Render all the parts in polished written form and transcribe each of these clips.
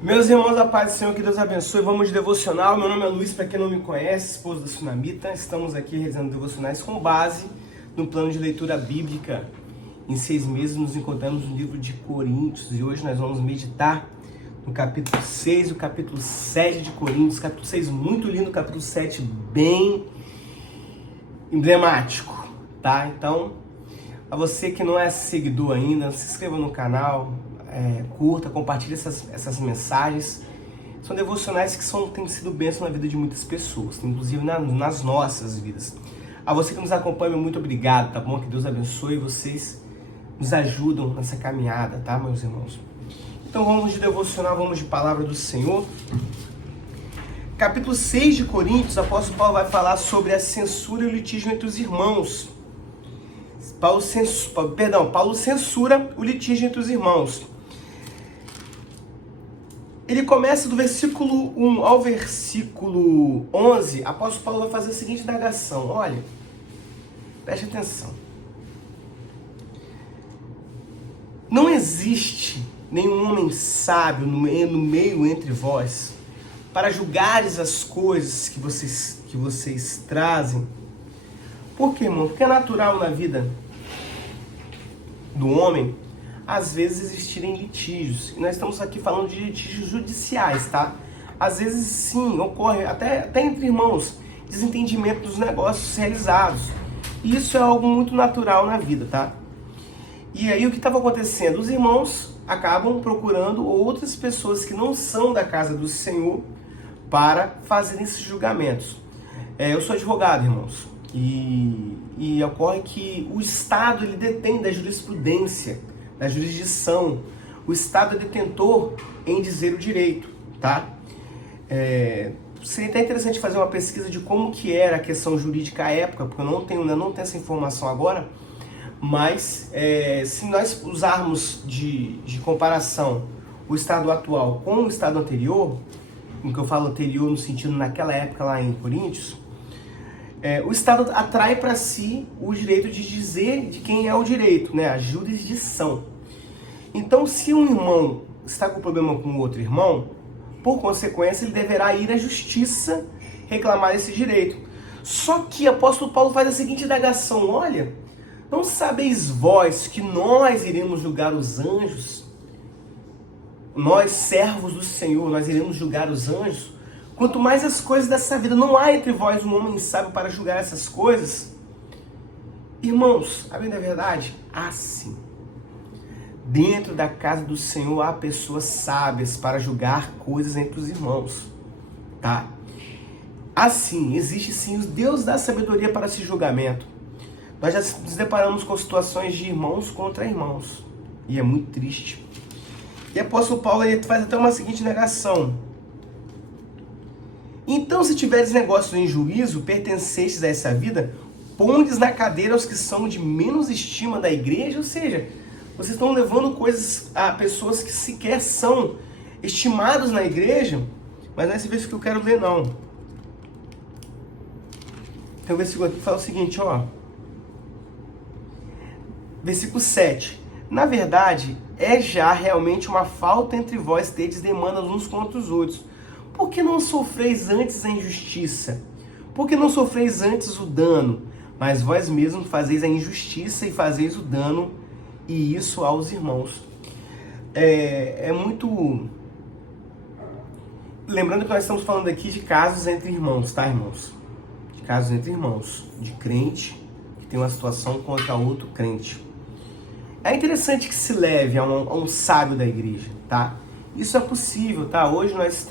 Meus irmãos, a paz do Senhor, que Deus abençoe. Vamos de devocional. Meu nome é Luiz, para quem não me conhece, esposo da Sunamita. Estamos aqui realizando devocionais com base no plano de leitura bíblica. Em 6 meses nos encontramos no livro de Coríntios e hoje nós vamos meditar no capítulo 6 e o capítulo 7 de Coríntios. Capítulo 6 muito lindo, capítulo 7 bem emblemático, tá? Então, a você que não é seguidor ainda, se inscreva no canal, curta, compartilhe essas mensagens. São devocionais que têm sido bênção na vida de muitas pessoas, inclusive nas nossas vidas. A você que nos acompanha, muito obrigado, tá bom? Que Deus abençoe, vocês nos ajudam nessa caminhada, tá, meus irmãos? Então vamos de devocional, vamos de palavra do Senhor. Capítulo 6 de Coríntios, o apóstolo Paulo vai falar sobre a censura e o litígio entre os irmãos. Paulo censura o litígio entre os irmãos. Ele começa do versículo 1 ao versículo 11, o apóstolo Paulo vai fazer a seguinte indagação. Olha, preste atenção. Não existe nenhum homem sábio no meio entre vós para julgares as coisas que vocês trazem. Por quê, irmão? Porque é natural na vida do homem às vezes existirem litígios. E nós estamos aqui falando de litígios judiciais, tá? Às vezes, sim, ocorre até entre irmãos, desentendimento dos negócios realizados. E isso é algo muito natural na vida, tá? E aí o que estava acontecendo? Os irmãos acabam procurando outras pessoas que não são da casa do Senhor para fazerem esses julgamentos. Eu sou advogado, irmãos, e ocorre que o Estado ele detém da jurisprudência, da jurisdição. O Estado é detentor em dizer o direito, tá? Seria até interessante fazer uma pesquisa de como que era a questão jurídica à época, porque eu não tenho essa informação agora, mas se nós usarmos de comparação o Estado atual com o Estado anterior, em que eu falo anterior no sentido naquela época lá em Coríntios, o Estado atrai para si o direito de dizer de quem é o direito, né? A jurisdição. Então, se um irmão está com problema com outro irmão, por consequência, ele deverá ir à justiça reclamar esse direito. Só que o apóstolo Paulo faz a seguinte indagação: olha, não sabeis vós que nós iremos julgar os anjos? Nós, servos do Senhor, nós iremos julgar os anjos? Quanto mais as coisas dessa vida, não há entre vós um homem sábio para julgar essas coisas? Irmãos, a bem da verdade, há sim. Dentro da casa do Senhor há pessoas sábias para julgar coisas entre os irmãos, tá? Assim, existe sim, o Deus dá sabedoria para esse julgamento. Nós já nos deparamos com situações de irmãos contra irmãos, e é muito triste. E o apóstolo Paulo ele faz até uma seguinte negação. Então, se tiveres negócios em juízo, pertencestes a essa vida, pondes na cadeira os que são de menos estima da igreja, ou seja, vocês estão levando coisas a pessoas que sequer são estimados na igreja, mas não é esse versículo que eu quero ler, não. Tem um versículo aqui que fala o seguinte, ó. Versículo 7. Na verdade, é já realmente uma falta entre vós terdes demandas uns contra os outros. Por que não sofreis antes a injustiça? Por que não sofreis antes o dano? Mas vós mesmos fazeis a injustiça e fazeis o dano, e isso aos irmãos. É muito... Lembrando que nós estamos falando aqui de casos entre irmãos, tá, irmãos? De casos entre irmãos, de crente que tem uma situação contra outro crente. É interessante que se leve a um sábio da igreja, tá? Isso é possível, tá? Hoje nós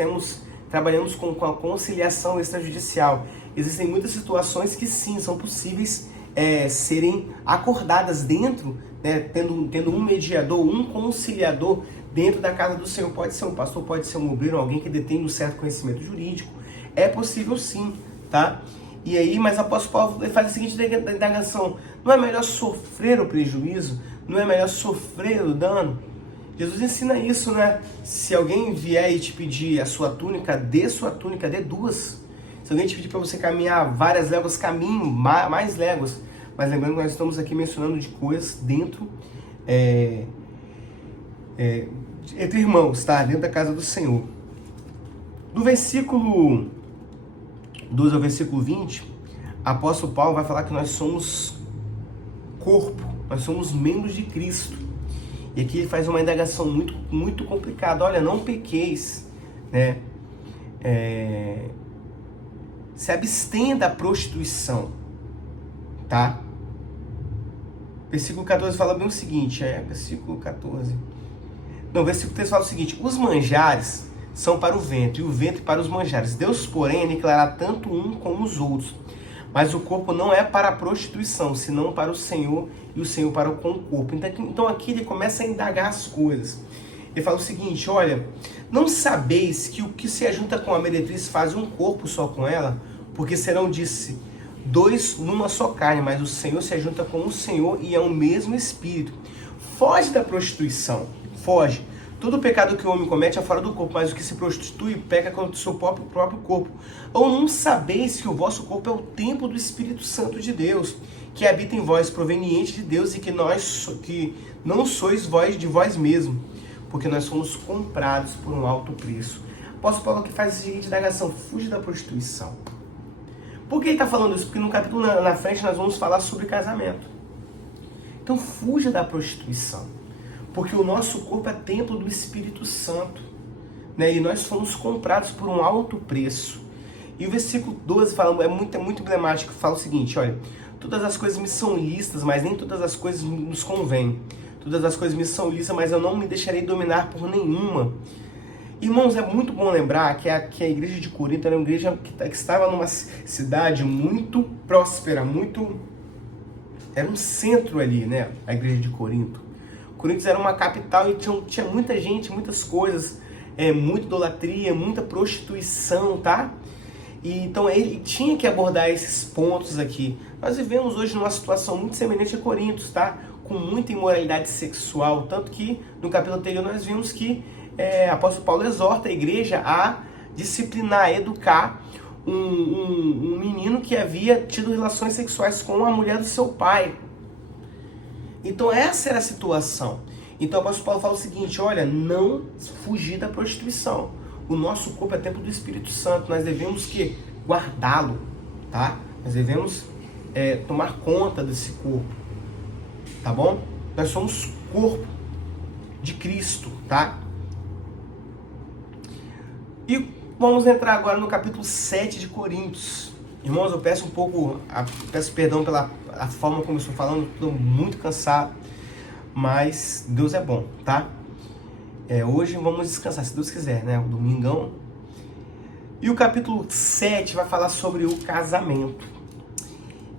trabalhamos com a conciliação extrajudicial. Existem muitas situações que sim, são possíveis serem acordadas dentro, né, tendo um mediador, um conciliador dentro da casa do Senhor. Pode ser um pastor, pode ser um obreiro, alguém que detém um certo conhecimento jurídico. É possível sim, tá? E aí, mas o apóstolo Paulo faz a seguinte indagação: não é melhor sofrer o prejuízo? Não é melhor sofrer o dano? Jesus ensina isso, né? Se alguém vier e te pedir a sua túnica, dê duas. Se alguém te pedir para você caminhar várias léguas, caminhe mais léguas. Mas lembrando que nós estamos aqui mencionando de coisas dentro entre irmãos, tá? Dentro da casa do Senhor. Do versículo 12 ao versículo 20, apóstolo Paulo vai falar que nós somos corpo, nós somos membros de Cristo. E aqui ele faz uma indagação muito complicada. Olha, não pequeis, né? Se abstenha da prostituição, tá? Versículo 14 fala bem o seguinte, versículo 14. Não, versículo 13 fala o seguinte: os manjares são para o ventre, e o ventre para os manjares. Deus, porém, aniquilará tanto um como os outros. Mas o corpo não é para a prostituição, senão para o Senhor, e o Senhor para o corpo. Então aqui ele começa a indagar as coisas. Ele fala o seguinte: olha, não sabeis que o que se ajunta com a meretriz faz um corpo só com ela? Porque serão, disse, dois numa só carne, mas o Senhor se ajunta com o Senhor e é o mesmo Espírito. Foge da prostituição, foge. Todo pecado que o homem comete é fora do corpo, mas o que se prostitui peca contra o seu próprio corpo. Ou não sabeis que o vosso corpo é o templo do Espírito Santo de Deus, que habita em vós, proveniente de Deus, e que não sois vós de vós mesmo, porque nós somos comprados por um alto preço. O apóstolo Paulo aqui faz a seguinte indagação: fuja da prostituição. Por que ele está falando isso? Porque no capítulo na frente nós vamos falar sobre casamento. Então fuja da prostituição. Porque o nosso corpo é templo do Espírito Santo, né? E nós fomos comprados por um alto preço. E o versículo 12 fala, é muito emblemático, fala o seguinte: olha, todas as coisas me são lícitas, mas nem todas as coisas nos convêm. Todas as coisas me são lícitas, mas eu não me deixarei dominar por nenhuma. Irmãos, é muito bom lembrar que a igreja de Corinto era uma igreja que estava numa cidade muito próspera, era um centro ali, né? A igreja de Corinto. Corinto era uma capital e tinha muita gente, muitas coisas, muita idolatria, muita prostituição, tá? E então ele tinha que abordar esses pontos aqui. Nós vivemos hoje numa situação muito semelhante a Corinto, tá? Com muita imoralidade sexual, tanto que no capítulo anterior nós vimos que o apóstolo Paulo exorta a igreja a disciplinar, a educar um menino que havia tido relações sexuais com a mulher do seu pai. Então essa era a situação. Então o apóstolo Paulo fala o seguinte: olha, não fugir da prostituição. O nosso corpo é templo do Espírito Santo. Nós devemos que guardá-lo, tá? Nós devemos tomar conta desse corpo, tá bom? Nós somos corpo de Cristo, tá? E vamos entrar agora no capítulo 7 de Coríntios. Irmãos, eu peço peço perdão pela forma como eu estou falando, estou muito cansado, mas Deus é bom, tá? Hoje vamos descansar, se Deus quiser, né? O domingão. E o capítulo 7 vai falar sobre o casamento.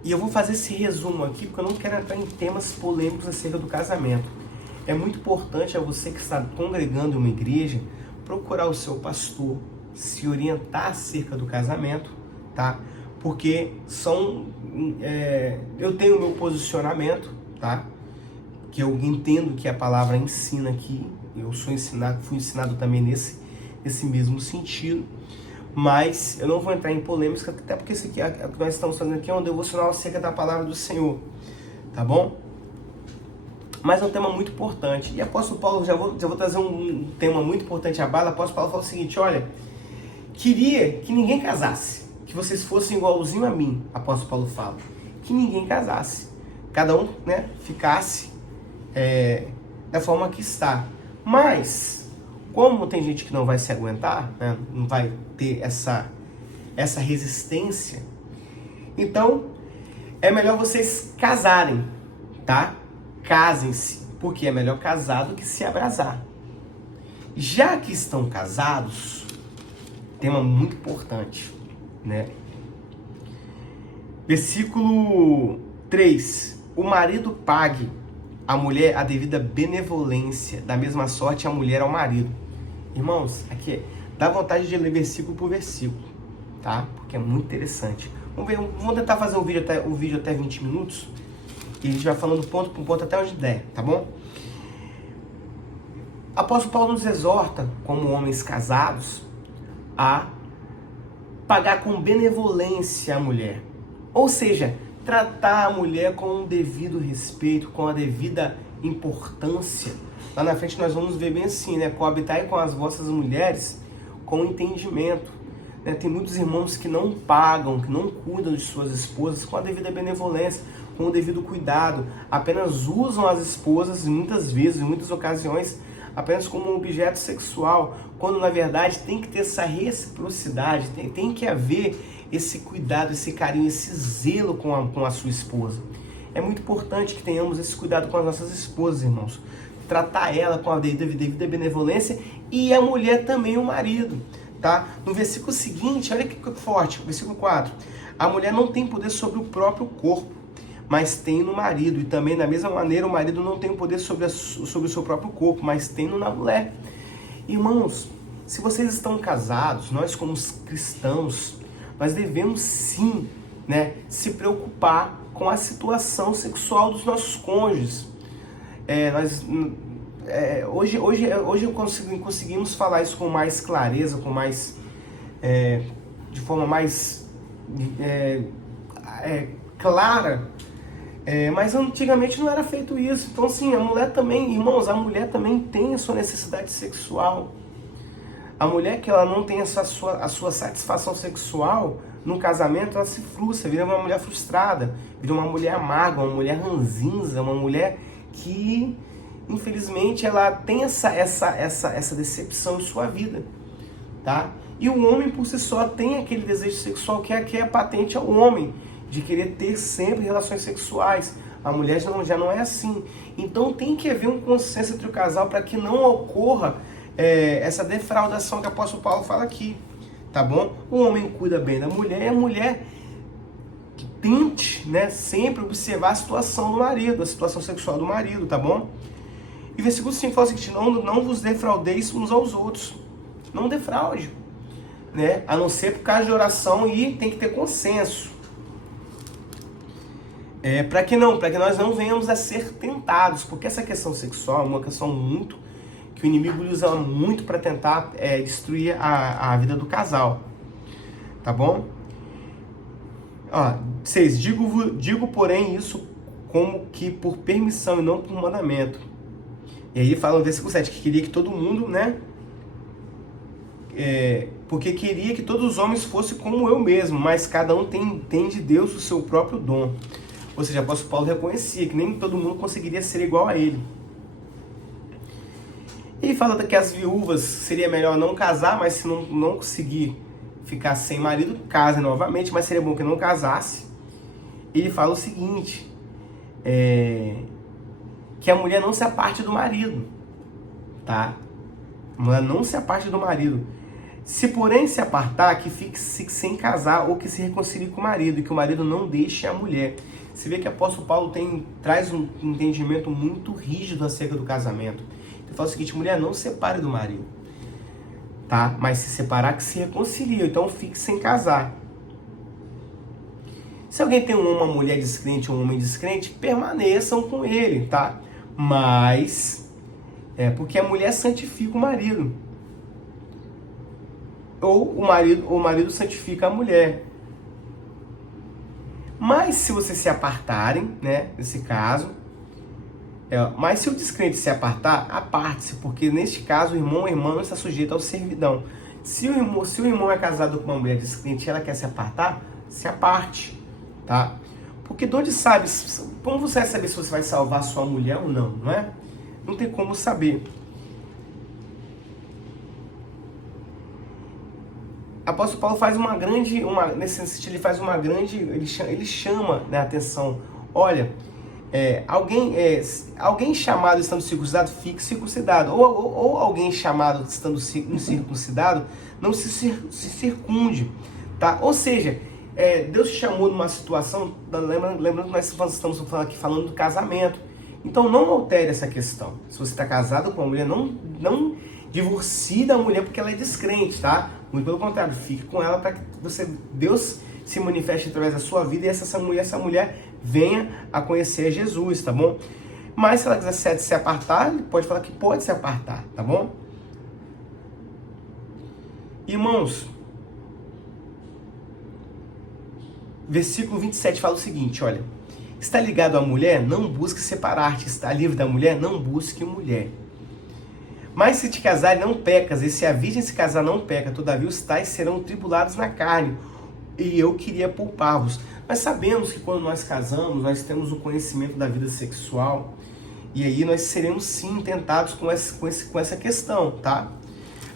E eu vou fazer esse resumo aqui, porque eu não quero entrar em temas polêmicos acerca do casamento. É muito importante a você que está congregando em uma igreja procurar o seu pastor, se orientar acerca do casamento, tá? Porque eu tenho o meu posicionamento, tá? Que eu entendo que a palavra ensina aqui, fui ensinado também nesse mesmo sentido, mas eu não vou entrar em polêmicas, até porque isso aqui, o que nós estamos fazendo aqui é um devocional acerca da palavra do Senhor, tá bom? Mas é um tema muito importante. E apóstolo Paulo, já vou trazer um tema muito importante à bala. Apóstolo Paulo fala o seguinte: olha, queria que ninguém casasse, que vocês fossem igualzinho a mim. Apóstolo Paulo fala que ninguém casasse, cada um, né, ficasse da forma que está. Mas como tem gente que não vai se aguentar, né, não vai ter essa resistência, então é melhor vocês casarem, tá? Casem-se, porque é melhor casar do que se abrasar. Já que estão casados, tema muito importante, né? Versículo 3: o marido pague à mulher a devida benevolência, da mesma sorte a mulher ao marido. Irmãos, aqui dá vontade de ler versículo por versículo, tá? Porque é muito interessante. Vamos tentar fazer um vídeo até 20 minutos. E a gente vai falando ponto por ponto até onde der, tá bom? Apóstolo Paulo nos exorta, como homens casados, a pagar com benevolência a mulher. Ou seja, tratar a mulher com um devido respeito, com a devida importância. lá na frente nós vamos ver bem assim, né? Coabitai com as vossas mulheres com entendimento. Né? Tem muitos irmãos que não pagam, que não cuidam de suas esposas com a devida benevolência, com o devido cuidado, apenas usam as esposas, muitas vezes, em muitas ocasiões, apenas como um objeto sexual, quando na verdade tem que ter essa reciprocidade, tem que haver esse cuidado, esse carinho, esse zelo com a sua esposa. É muito importante que tenhamos esse cuidado com as nossas esposas, irmãos. Tratar ela com a devida benevolência e a mulher também o marido, tá? No versículo seguinte, olha que forte, versículo 4. A mulher não tem poder sobre o próprio corpo, mas tem no marido. E também, da mesma maneira, o marido não tem poder sobre o seu próprio corpo, mas tem na mulher. Irmãos, se vocês estão casados, nós como cristãos, nós devemos sim, né, se preocupar com a situação sexual dos nossos cônjuges. Hoje conseguimos falar isso com mais clareza, com mais, de forma mais clara, mas antigamente não era feito isso. Então assim, a mulher também, irmãos, a mulher também tem a sua necessidade sexual. A mulher que ela não tem a sua satisfação sexual no casamento, ela se frustra, vira uma mulher frustrada, vira uma mulher amarga, uma mulher ranzinza, uma mulher que, infelizmente, ela tem essa decepção em sua vida, tá? E o homem, por si só, tem aquele desejo sexual que é patente ao homem, de querer ter sempre relações sexuais. A mulher já não é assim. Então tem que haver um consenso entre o casal para que não ocorra essa defraudação que o apóstolo Paulo fala aqui, tá bom? O homem cuida bem da mulher e a mulher que tente, né, sempre observar a situação do marido, a situação sexual do marido, tá bom? E versículo 5 fala o seguinte: não vos defraudeis uns aos outros. Não defraude, né? A não ser por causa de oração, e tem que ter consenso. Para que nós não venhamos a ser tentados, porque essa questão sexual é uma questão que o inimigo usa muito para tentar destruir a vida do casal, tá bom? 6. Digo, porém, isso como que por permissão e não por mandamento. E aí fala no versículo 7 que queria que todo mundo, né? Porque queria que todos os homens fossem como eu mesmo, mas cada um tem de Deus o seu próprio dom. Ou seja, o apóstolo Paulo reconhecia que nem todo mundo conseguiria ser igual a ele. Ele fala que as viúvas seria melhor não casar, mas se não conseguir ficar sem marido, case novamente, mas seria bom que não casasse. Ele fala o seguinte, que a mulher não se aparte do marido, tá? A mulher não se aparte do marido. Se porém se apartar, que fique sem casar ou que se reconcilie com o marido, e que o marido não deixe a mulher. Você vê que o apóstolo Paulo traz um entendimento muito rígido acerca do casamento. Ele fala o seguinte: mulher, não se separe do marido, tá? Mas se separar, que se reconcilie, então fique sem casar. Se alguém tem uma mulher descrente ou um homem descrente, permaneçam com ele, tá? Mas, porque a mulher santifica o marido. Ou o marido santifica a mulher. Mas se vocês se apartarem, né, nesse caso, mas se o descrente se apartar, aparte-se, porque neste caso o irmão ou irmã não está sujeito ao servidão. Se o irmão é casado com uma mulher descrente e ela quer se apartar, se aparte, tá? Porque de onde sabe, como você vai saber se você vai salvar sua mulher ou não, não é? Não tem como saber. O apóstolo Paulo faz nesse sentido, ele chama, né, a atenção. Olha, alguém chamado estando circuncidado, fique circuncidado. Ou alguém chamado estando incircuncidado, não se circunde, tá? Ou seja, Deus te chamou numa situação, lembrando que nós estamos falando do casamento. Então não altere essa questão. Se você está casado com uma mulher, não divorcie da mulher porque ela é descrente, tá? Muito pelo contrário, fique com ela para que Deus se manifeste através da sua vida e essa mulher venha a conhecer Jesus, tá bom? Mas se ela quiser se apartar, ele pode falar que pode se apartar, tá bom? Irmãos, versículo 27 fala o seguinte, olha: está ligado à mulher, não busque separar-te. Está livre da mulher, não busque mulher. Mas se te casar não pecas, e se a virgem se casar não peca, todavia os tais serão tribulados na carne, e eu queria poupar-vos. Nós sabemos que quando nós casamos, nós temos o conhecimento da vida sexual, e aí nós seremos sim tentados com essa questão, tá?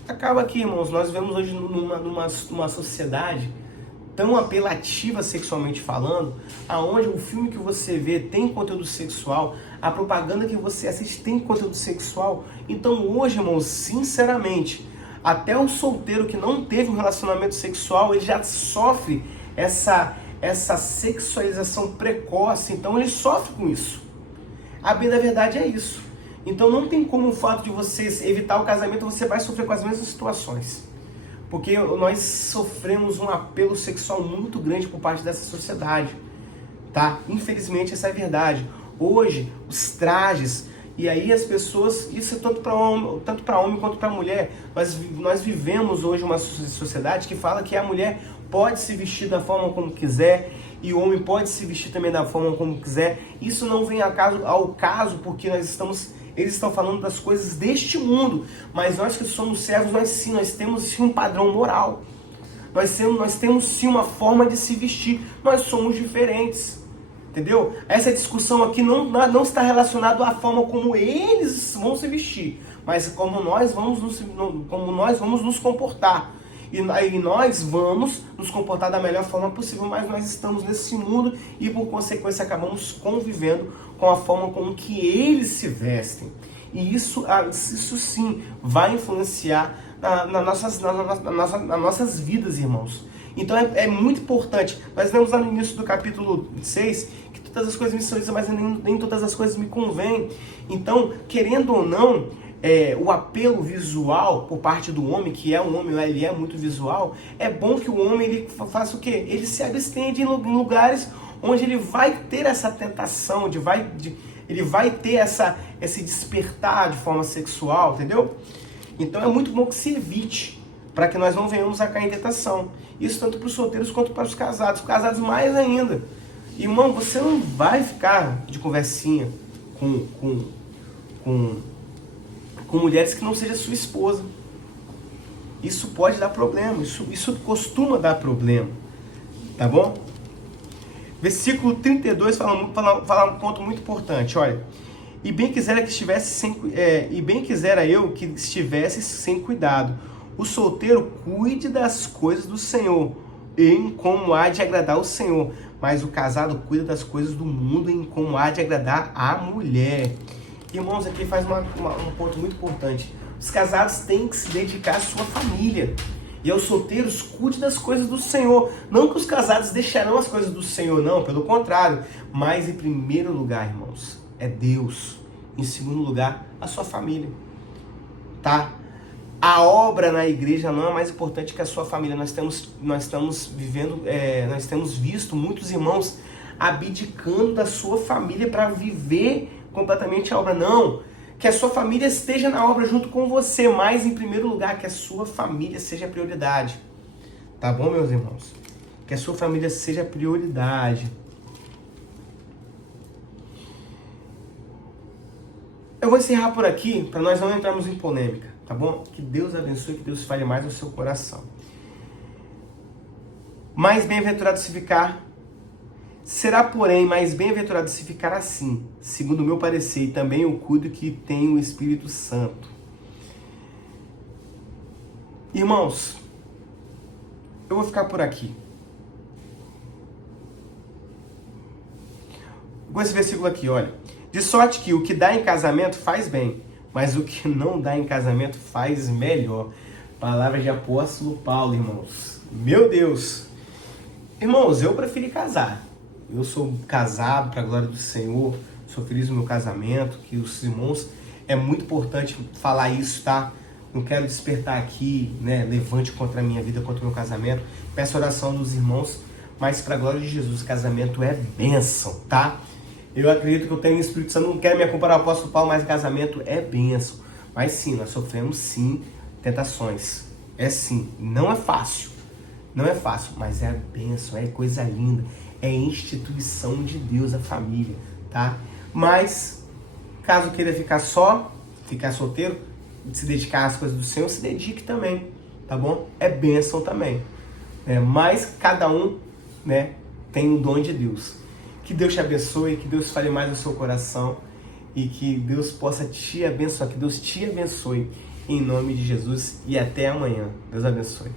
Acaba aqui, irmãos, nós vemos hoje numa sociedade tão apelativa sexualmente falando, aonde o filme que você vê tem conteúdo sexual, a propaganda que você assiste tem conteúdo sexual. Então hoje, irmãos, sinceramente, até o solteiro que não teve um relacionamento sexual, ele já sofre essa sexualização precoce, então ele sofre com isso. A bem da verdade é isso. Então não tem como o fato de você evitar o casamento, você vai sofrer com as mesmas situações. Porque nós sofremos um apelo sexual muito grande por parte dessa sociedade, tá? Infelizmente essa é a verdade. Hoje, os trajes, e aí as pessoas, isso é tanto para homem quanto para mulher, nós vivemos hoje uma sociedade que fala que a mulher pode se vestir da forma como quiser, e o homem pode se vestir também da forma como quiser. Isso não vem ao caso porque eles estão falando das coisas deste mundo, mas nós que somos servos, nós temos sim um padrão moral. Nós temos sim uma forma de se vestir. Nós somos diferentes, entendeu? Essa discussão aqui não está relacionada à forma como eles vão se vestir, mas como nós vamos nos comportar. E nós vamos nos comportar da melhor forma possível, mas nós estamos nesse mundo e por consequência acabamos convivendo com a forma como que eles se vestem. E isso sim vai influenciar nas nossas vidas, irmãos. Então é muito importante. Nós vemos lá no início do capítulo 6 que todas as coisas me são lícitas, mas nem todas as coisas me convêm. Então, querendo ou não, o apelo visual por parte do homem, que é um homem, ele é muito visual, é bom que o homem ele faça o quê? Ele se abstenha em lugares onde ele vai ter essa tentação, ele vai ter esse despertar de forma sexual, entendeu? Então é muito bom que se evite, para que nós não venhamos a cair em tentação. Isso tanto para os solteiros quanto para os casados mais ainda. Irmão, você não vai ficar de conversinha com mulheres que não seja sua esposa. Isso pode dar problema, isso costuma dar problema, tá bom? Versículo 32 fala um ponto muito importante, olha. E bem quisera eu que estivesse sem cuidado. O solteiro cuide das coisas do Senhor, em como há de agradar o Senhor, mas o casado cuida das coisas do mundo, em como há de agradar a mulher. Irmãos, aqui faz um ponto muito importante. Os casados têm que se dedicar à sua família. E aos solteiros, cuide das coisas do Senhor. Não que os casados deixarão as coisas do Senhor, não. Pelo contrário. Mas em primeiro lugar, irmãos, é Deus. Em segundo lugar, a sua família. Tá? A obra na igreja não é mais importante que a sua família. Nós temos visto muitos irmãos abdicando da sua família para viver completamente a obra. Não, que a sua família esteja na obra junto com você, mas em primeiro lugar que a sua família seja a prioridade. Tá bom, meus irmãos? Que a sua família seja a prioridade. Eu vou encerrar por aqui, para nós não entrarmos em polêmica, tá bom? Que Deus abençoe, que Deus fale mais no seu coração. Mais bem-aventurado se ficar Será, porém, mais bem-aventurado se ficar assim, segundo o meu parecer, e também o cuido que tem o Espírito Santo. Irmãos, eu vou ficar por aqui. Com esse versículo aqui, olha. De sorte que o que dá em casamento faz bem, mas o que não dá em casamento faz melhor. Palavra de apóstolo Paulo, irmãos. Meu Deus! Irmãos, eu preferi casar. Eu sou casado para a glória do Senhor, sou feliz no meu casamento, que os irmãos, é muito importante falar isso, tá? Não quero despertar aqui, né, levante contra a minha vida, contra o meu casamento. Peço a oração dos irmãos, mas para a glória de Jesus, casamento é bênção, tá? Eu acredito que eu tenho o Espírito Santo, não quero me comparar ao apóstolo Paulo, mas casamento é bênção. Mas sim, nós sofremos sim tentações. É sim, não é fácil. Não é fácil, mas é bênção, é coisa linda. É instituição de Deus a família, tá? Mas, caso queira ficar só, ficar solteiro, se dedicar às coisas do Senhor, se dedique também, tá bom? É bênção também. Mas cada um, né, tem um dom de Deus. Que Deus te abençoe, que Deus fale mais no seu coração e que Deus possa te abençoar, que Deus te abençoe em nome de Jesus e até amanhã. Deus abençoe.